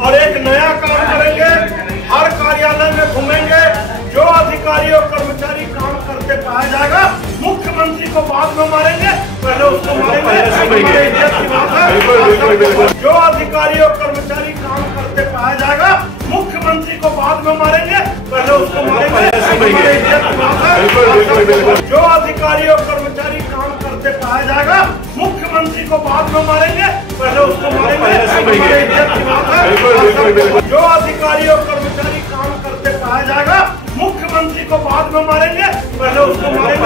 और एक नया काम करेंगे। हर कार्यालय में घूमेंगे, जो अधिकारी और कर्मचारी काम करते पाया जाएगा मुख्यमंत्री को बाद में मारेंगे, पहले उसको मारेंगे। जो अधिकारी और कर्मचारी काम करते पाया जाएगा मुख्यमंत्री को बाद में मारेंगे, पहले उसको मारेंगे। जो अधिकारी और कर्मचारी काम करते पाया जाएगा मुख्यमंत्री को बाद में मारेंगे, पहले उसको मारेंगे। जो अधिकारी और कर्मचारी काम करते पाया जाएगा मुख्यमंत्री को बाद में मारेंगे, पहले उसको मारेंगे।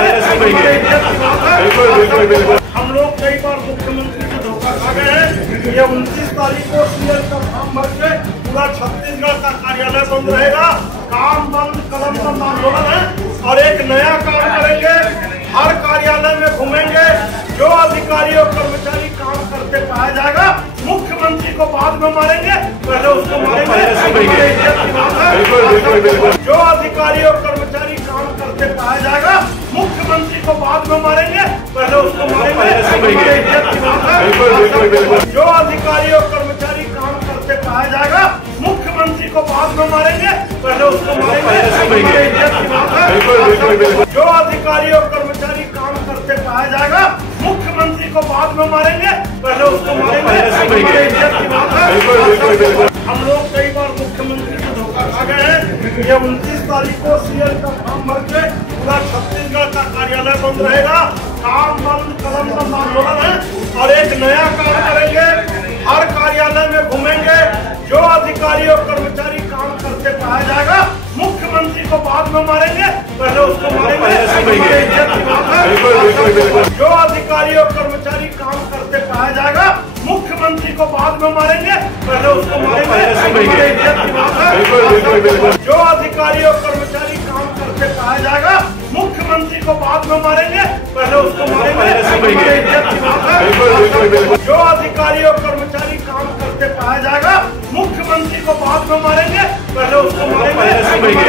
हम लोग कई बार मुख्यमंत्री से धोखा खा गए हैं। ये 29 तारीख को सीएल का काम भर के पूरा छत्तीसगढ़ का कार्यालय बंद रहेगा। काम बंद, कलम बंद आंदोलन है और एक नया काम करेंगे। हर कार्यालय में घूमेंगे, जो अधिकारी और कर्मचारी काम करते पाया जाएगा मुख्यमंत्री को बाद में मारेंगे, पहले उसको मारेंगे। जो अधिकारी और कर्मचारी काम करते पाया जाएगा मुख्यमंत्री को बाद में मारेंगे, पहले उसको मारेंगे। जो अधिकारी और कर्मचारी काम करते पाया जाएगा मुख्यमंत्री को बाद में मारेंगे, पहले उसको मारेंगे। जो अधिकारी और कर्मचारी काम करते पाया जाएगा मुख्यमंत्री को बाद में मारेंगे, पहले उसको मारेंगे। हम लोग कई बार मुख्यमंत्री से धोखा खा गए हैं। ये 29 तारीख को सीएल का काम भर के पूरा छत्तीसगढ़ का कार्यालय बंद रहेगा। काम बंद, कलम बंद आंदोलन है और एक नया काम करेंगे। हर कार्यालय में घूमेंगे, जो अधिकारी और कर्मचारी काम करते पाया जाएगा मुख्यमंत्री को बाद में मारेंगे, पहले उसको मारेंगे। जो अधिकारी और कर्मचारी काम करते पाया जाएगा मुख्यमंत्री को बाद में मारेंगे, पहले उसको मारेंगे। जो अधिकारी और कर्मचारी काम करते पाया जाएगा मुख्यमंत्री को बाद में मारेंगे, पहले उसको मारेंगे। जो अधिकारी और कर्मचारी काम करते पाया जाएगा मुख्यमंत्री को बाद में मारेंगे, पहले उसको मारेंगे।